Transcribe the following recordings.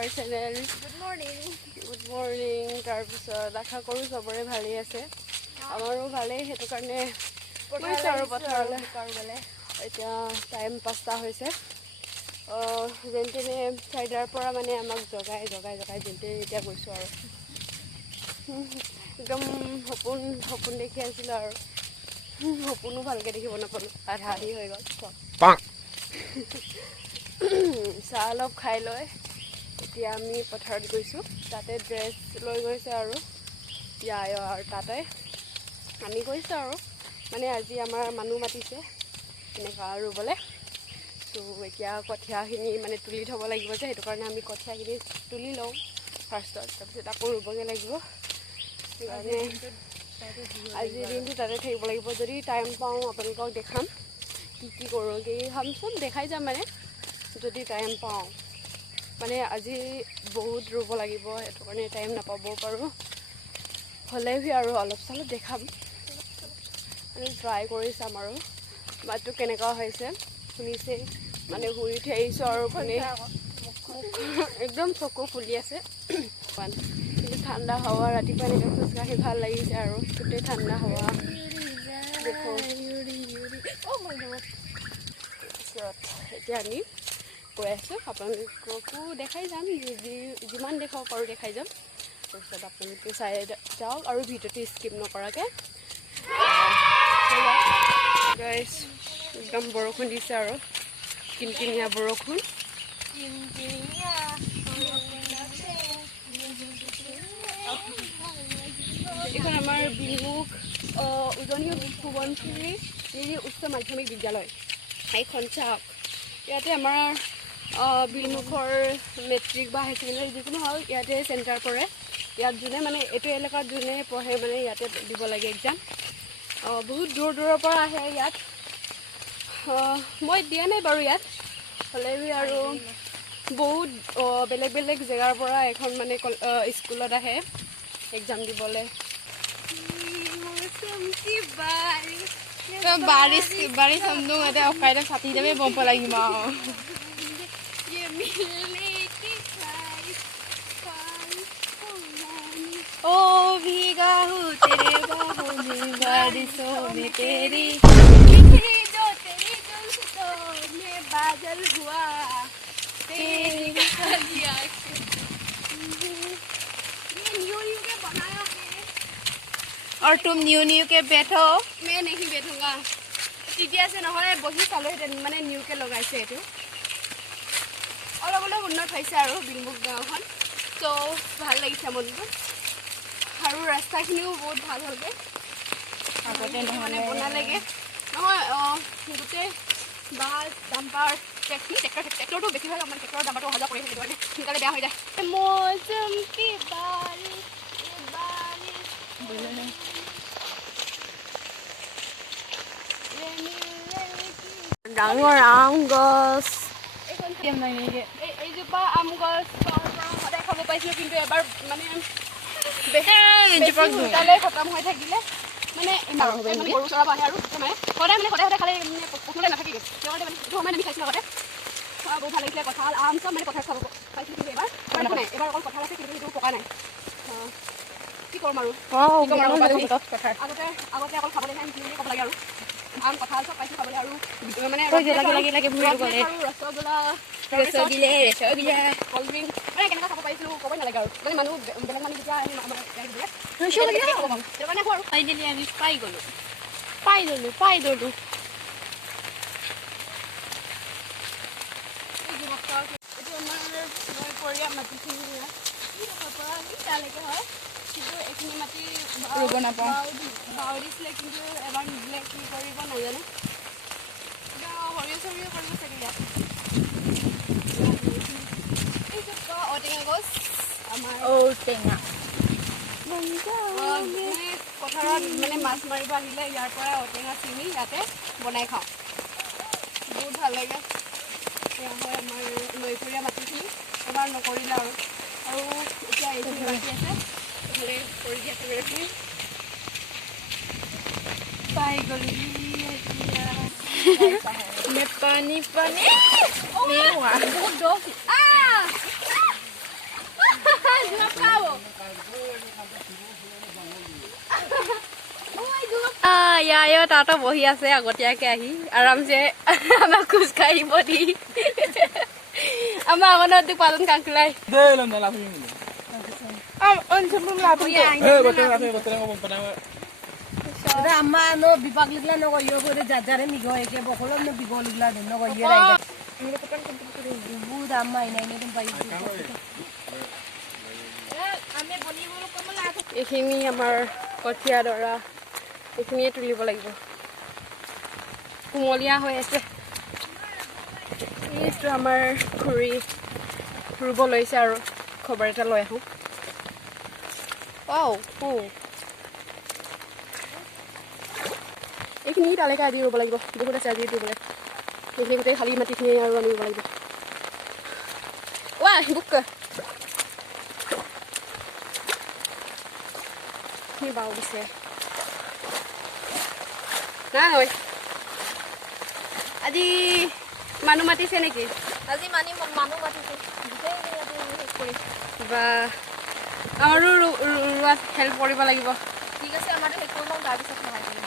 Hour channel. Good morning তাৰপিছত আশা কৰোঁ চবৰে ভালেই আছে, আমাৰো ভালেই। সেইটো কাৰণে গৈছে আৰু পথাৰলৈ। এতিয়া টাইম 5টা হৈছে। যেন তেনে 4টাৰ পৰা মানে আমাক জগাই যেন তেনে এতিয়া গৈছোঁ আৰু একদম সপোন দেখি আছিলোঁ আৰু সপোনো ভালকৈ দেখিব নাপালোঁ, আধা হৈ গ'ল চব। চাহ অলপ খাই লৈ এতিয়া আমি পথাৰত গৈছোঁ। তাতে ড্ৰেছ লৈ গৈছে আৰু আৰু তাতে আমি গৈছোঁ আৰু মানে আজি আমাৰ মানুহ মাতিছে এনেকুৱা ৰুবলৈ। ত' এতিয়া কঠীয়াখিনি মানে তুলি থ'ব লাগিব যে, সেইটো কাৰণে আমি কঠীয়াখিনি তুলি লওঁ ফাৰ্ষ্টত, তাৰপিছত আকৌ ৰুবগৈ লাগিব। সেইকাৰণে আজিৰ দিনটো তাতে থাকিব লাগিব। যদি টাইম পাওঁ আপোনালোকক দেখাম কি কৰোঁ, কি খাম, চব দেখাই যাম মানে যদি টাইম পাওঁ। মানে আজি বহুত ৰুব লাগিব, সেইটো কাৰণে টাইম নাপাবও পাৰোঁ। হ'লেও আৰু অলপ চলপ দেখাম, মানে ট্ৰাই কৰি চাম আৰু মাতটো কেনেকুৱা হৈছে শুনিছে। মানে শুই উঠি আহিছোঁ আৰু শুনি একদম চকু ফুলি আছে। কিন্তু ঠাণ্ডা হাৱা, ৰাতিপুৱা এনেকৈ খোজকাঢ়ি ভাল লাগিছে আৰু গোটেই ঠাণ্ডা হাৱা দেখোঁ। তাৰপিছত এতিয়া আমি গৈ আছোঁ, আপোনালোককো দেখাই যাম, যিমান দেখাব পাৰোঁ দেখাই যাম। তাৰপিছত আপোনালোকে চাই যাওক আৰু ভিডিঅ'টো স্কিপ নকৰাকৈ। গাইছ একদম বৰষুণ দিছে আৰু কিনকিনীয়া বৰষুণ। এইখন আমাৰ বিলমুখ উজনি সোৱণশিৰি উচ্চ মাধ্যমিক বিদ্যালয়। এইখন চাওক, ইয়াতে আমাৰ বিলমুখৰ মেট্ৰিক বা হাই ছেকেণ্ডেৰী যিকোনো হওক ইয়াতে চেণ্টাৰ পৰে। ইয়াত যোনে মানে এইটো এলেকাত যোনে পঢ়ে মানে ইয়াতে দিব লাগে এক্সাম। বহুত দূৰৰ পৰা আহে ইয়াত। মই দিয়া নাই বাৰু ইয়াত, হ'লেও আৰু বহুত বেলেগ জেগাৰ পৰা এখন মানে স্কুলত আহে এক্সাম দিবলৈ। बारिश हम लोग ऐसे औकायदा खाती जब बम पर लगी माँ ओ भीगा हूँ तेरे बाहों में बारिशों में तेरी जो तेरी जुल्फों में बादल हुआ तेरी के बनाया है और तुम न्यू के बैठो। मैं नहीं बैठूंगा। তেতিয়া আছে নহয় বহি চালোহেঁতেন, মানে নিউকে লগাইছে এইটো। অলপ উন্নত হৈছে আৰু বিলমুখ গাঁওখন। ত' ভাল লাগিছে মনটো, আৰু ৰাস্তাখিনিও বহুত ভাল হ'লগৈ। মানে বনালেগৈ নহয় গোটেই বাছ ডাম্পাৰ ট্ৰেক্টৰটো বেছিভাগ মানে ট্ৰেক্টৰৰ ডাম্পাৰটো অহা যোৱা কৰি থাকে, মানে সোনকালে বেয়া হৈ যায়। মৌচুম কি বাৰিশ ডাঙৰ আম গছ। এইজোপা আম গছ সদায় খাব পাইছিলোঁ, কিন্তু এবাৰ মানে সোনকালে খতম হৈ থাকিলে। মানে গৰু চৰাব আহে আৰু সদায় খালে মানে পচনতে নাথাকে। সেইকাৰণে মানে সেইটো সময়ত আমি খাইছিলোঁ আগতে, বহুত ভাল লাগিছিলে। কঁঠাল আম চব মানে পথাৰত খাব পাইছিলোঁ, কিন্তু এবাৰ নাই। এবাৰ অকল কঁঠাল আছে, কিন্তু সেইটো পকা নাই। কি কৰিম আৰু আগতে অকল খাবলৈহে আনিছিলোঁ ক'ব লাগে আৰু আম কঁঠাল চব পাইছোঁ খাবলৈ। আৰু মানে ৰসগোল্লা কল্ড ড্ৰিংক মানে কেনেকুৱা খাব পাৰিছিলোঁ ক'বই নালাগে আৰু। মানে মানুহ বেলেগ মানুহ যেতিয়া আহি আমাৰ সেইটো কাৰণে আৰু ফাইনেলি আমি পাই গ'লোঁ। এইটো আমাৰ নৈ পৰিয়া মাটিখিনি পৰা আমি তালৈকে হয়, কিন্তু এইখিনি মাটি ৰুব নাপাওঁ। বাও দিছিলে, কিন্তু এবাৰ নিদিলে কি কৰিব নাজানো। এতিয়া সৰিয়হ চৰিয়হ কৰিব চাগে ইয়াত। ঔটেঙা গছ আমাৰ পথাৰত মানে মাছ মাৰিব আহিলে ইয়াৰ পৰা ঔটেঙা চিঙি ইয়াতে বনাই খাওঁ, বহুত ভাল লাগে। সেয়া হয় আমাৰ নৈপৰীয়া মাটিখিনি। এবাৰ নকৰিলে আৰু এতিয়া এইখিনি বাকী আছে, এইফালে কৰি দিয়া কেমেৰাখিনি পাই গ'লো। পানী বহুত দ ইয়াৰ তাতো বহি আছে আগতীয়াকে আহি আৰামছে আমাক খোজকাঢ়িব দি আমাৰ আগতে পালন কাকলাই amma no bibag ligla no yo ko de jajare mi go eke bokolom no bigo ligla no go yera ida mire ko kan bu da amma ina ina dum bai ame boni bolo komala এইখিনি আমাৰ কঠীয়া দৰা এইখিনিয়ে তুলিব লাগিব কুমলীয়া হৈ আছে এইটো আমাৰ খুৰী ৰুব লৈছে আৰু খবৰ এটা লৈ আহোঁ এইখিনি তালৈকে আদি ৰুব লাগিব বহুত আছে আজি ৰুবলৈ সেইখিনি গোটেই খালী মাটিখিনি আৰু আমি ৰুব লাগিব বুক বাও দিছে নাই আজি মানুহ মাতিছে নেকি আজি মানুহ মাতিছে কিবা আমাৰো ৰোৱাত হেল্প কৰিব লাগিব ঠিক আছে আমাৰতো শেষ কৰিম তাৰপিছত সহায় কৰিম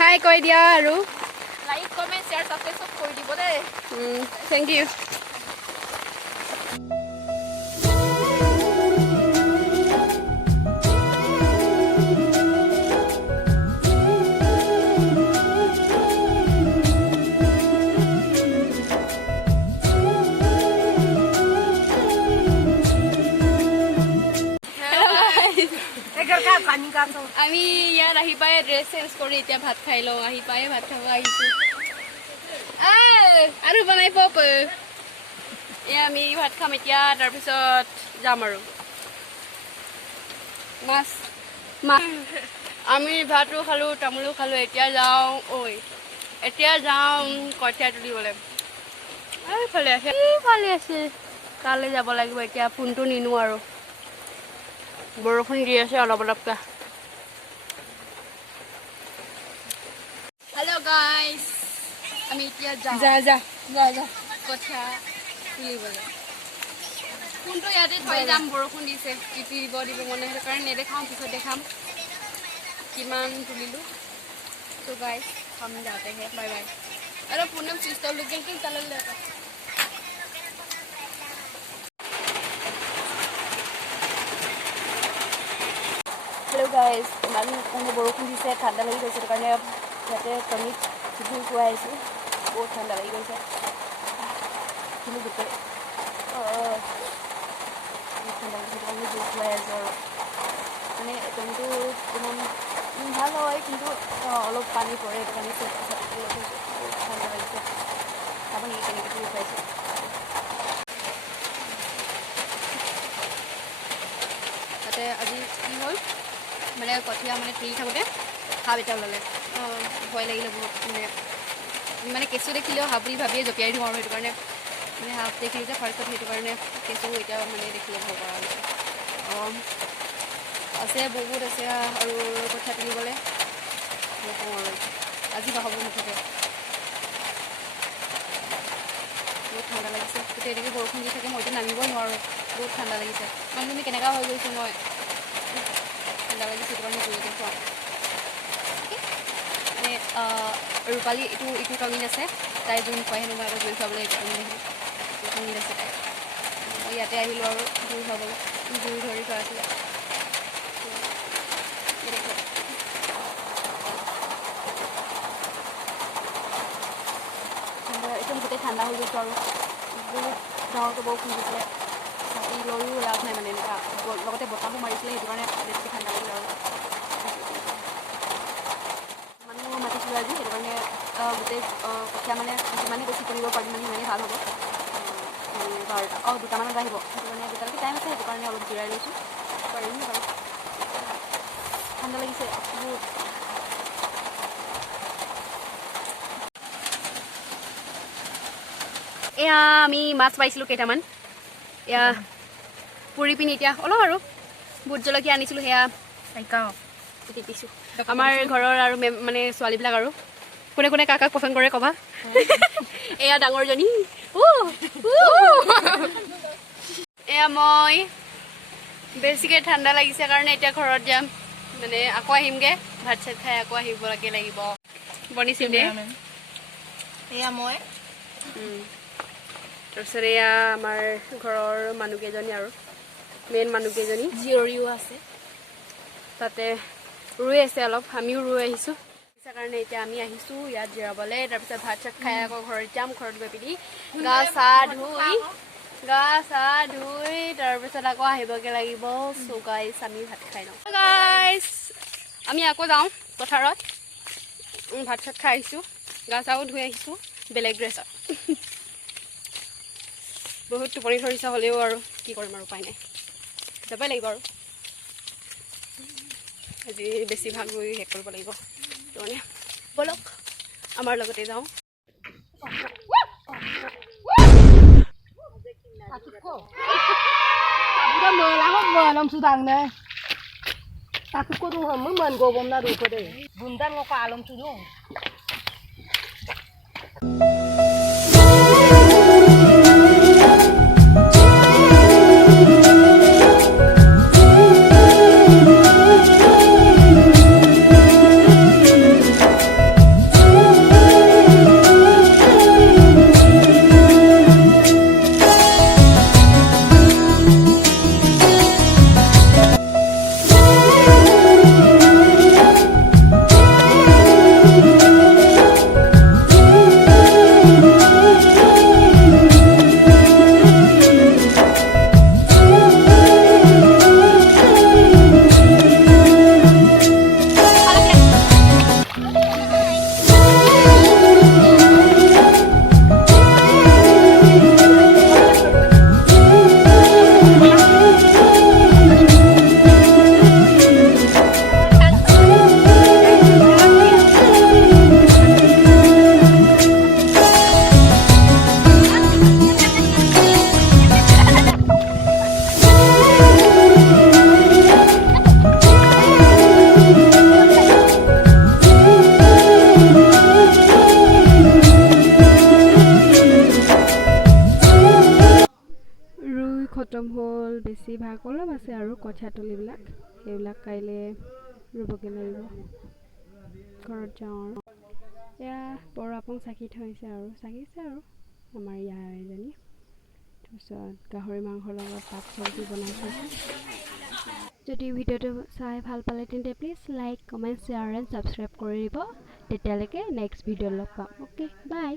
হাই কৈ দিয়া আৰু লাইক কমেণ্ট শ্বেয়াৰ ছাবস্ক্ৰাইব চব কৰি দিব দেই থেংক ইউ আমি ইয়াত আহি পাই ড্ৰেছ চেঞ্জ কৰি এতিয়া ভাত খাই লওঁ আহি পাই ভাত খাব আহিছোঁ আৰু বনাই পপ এয়া আমি ভাত খাম এতিয়া তাৰপিছত যাম আৰু মাছ আমি ভাতো খালোঁ তামোলো খালোঁ এতিয়া যাওঁ এতিয়া যাওঁ কঠীয়া তুলিবলৈ ভালে আছে তালৈ যাব লাগিব এতিয়া ফোনটো নিনো আৰু বৰষুণ দি আছে অলপ অলপকৈ হেল্ল' গাইজ আমি এতিয়া যাওঁ কঠীয়া তুলিবলৈ ফোনটো ইয়াতে থৈ যাম বৰষুণ দিছে টিপি দিব মানে সেইটো কাৰণে নেদেখাওঁ পিছত দেখাম কিমান তুলিলোঁ ত' গাইজ আমি যাওঁতেহে বাই বাই আৰু পুনম চুইচ অফ লোকেল কিন্তু তালৈ হেল্ল' গাইজ ইমান মানে বৰষুণ দিছে ঠাণ্ডা লাগি গৈছে সেইটো কাৰণে ইয়াতে টনিক জুই খুৱাই আহিছোঁ বহুত ঠাণ্ডা লাগি গৈছে কিন্তু গোটেই ঠাণ্ডা লাগি সেইটো কাৰণে জুই খুৱাই আছোঁ আৰু মানে টনিকটো ইমান ভাল হয় কিন্তু অলপ পানী পৰে সেইটো কাৰণে বহুত ঠাণ্ডা লাগিছে চাব নেকি কেনেকৈ জুই খুৱাইছোঁ তাতে আজি কি হ'ল মানে কঠীয়া মানে তুলি থাকোঁতে সাপ এটা ওলালে ভয় লাগিলে বহুত মানে কেঁচু দেখিলেও সাপ বুলি ভাবিয়ে জঁপিয়াই দিওঁ আৰু সেইটো কাৰণে মানে সাপ দেখিলোঁ যে ফাৰ্ষ্টত সেইটো কাৰণে কেঁচু এতিয়া মানে দেখিলে ভয় কৰা হৈছে আছে বহুত আছে আৰু কঠীয়া তুলিবলৈ নকওঁ আৰু আজি নহ'ব মুঠতে বহুত ঠাণ্ডা লাগিছে গোটেই এনেকৈ বৰষুণ দি থাকে মইতো নামিবই নোৱাৰোঁ বহুত ঠাণ্ডা লাগিছে মানে তুমি কেনেকুৱা হৈ গৈছোঁ মই ঠাণ্ডা লাগিছে সেইটো কাৰণে জুইতে খোৱা মানে ৰূপালী ইটো টঙিল আছে তাই জুই খুৱাই হেনো মই আকৌ জুই খুৱাবলৈ এইটো টঙিল আছে তাই মই ইয়াতে আহিলোঁ আৰু জুই খুৱাবলৈ জুই ধৰি থোৱা আছিলে একদম গোটেই ঠাণ্ডা হৈ গৈছোঁ আৰু বহুত ডাঙৰকৈ বৰষুণ দিছে ছাতি লৈও লাভ নাই মানে এনেকুৱা লগতে বতাহো মাৰিছিলে সেইটো কাৰণে বেছি ঠাণ্ডা লাগিলে আৰু মানুহ মাতিছিলোঁ আজি সেইটো কাৰণে গোটেই কঠীয়া মানে যিমানে বেছি তুলিব পাৰিম মানে সিমানেই ভাল হ'ব 12টা দুটামানত আহিব সেইটো কাৰণে দুটালৈকে টাইম আছে সেইটো কাৰণে অলপ জিৰাই লৈছোঁ পাৰিম বাৰু ঠাণ্ডা লাগিছে বহুত এয়া আমি মাছ পাইছিলোঁ কেইটামান এয়া পুৰি পিনি এতিয়া অলপ আৰু ভোট জলকীয়া আনিছিলোঁ সেয়া দিছোঁ আমাৰ ঘৰৰ আৰু মানে ছোৱালীবিলাক আৰু কোনে কোনে কাক পচন্দ কৰে ক'বা এয়া ডাঙৰজনী এয়া মই বেছিকৈ ঠাণ্ডা লাগিছে কাৰণে এতিয়া ঘৰত যাম মানে আকৌ আহিমগৈ ভাত চাত খাই আকৌ আহিবলৈকে লাগিব বনিছিল দেই এয়া মই তাৰপিছত এয়া আমাৰ ঘৰৰ মানুহকেইজনী আৰু মেইন মানুহকেইজনী জিৰণিও আছে তাতে ৰুই আছে অলপ আমিও ৰুই আহিছোঁ কাৰণে এতিয়া আমি আহিছোঁ ইয়াত জিৰাবলৈ তাৰপিছত ভাত চাত খাই আকৌ ঘৰত যাম ঘৰত গৈ পিনি গা চা ধুই তাৰপিছত আকৌ আহিবগৈ লাগিব চ' গাইছ আমি ভাত খাই লওঁ গাইছ আমি আকৌ যাওঁ পথাৰত ভাত চাত খাই আহিছোঁ গা চাও ধুই আহিছোঁ বেলেগ ড্ৰেছত বহুত টোপনি ধৰিছে হ'লেও আৰু কি কৰিম আৰু উপায় নাই যাবই লাগিব আৰু আজি বেছিভাগ ৰুই শেষ কৰিব লাগিব মানে ব'লক আমাৰ লগতে যাওঁ Làm su đằng này, ta cứ có đúng không mới mần gồm bom ra đủ cơ đấy, bùn đan ngọc quả làm su đúng. খতম হ'ল বেছিভাগ অলপ আছে আৰু কঠীয়াতলিবিলাক সেইবিলাক কাইলৈ ৰুবগৈ লাগিব ঘৰত যাওঁ আৰু এয়া বৰ আপং চাকি থৈছে আৰু চাকিছে আৰু আমাৰ ইয়াৰ এজনী তাৰপিছত গাহৰি মাংসৰ লগত পাত চব্জি বনাই থৈছে যদি ভিডিঅ'টো চাই ভাল পালে তেন্তে please like comment share and subscribe কৰি দিব তেতিয়ালৈকে নেক্সট ভিডিঅ' লগ পাম অ'কে বাই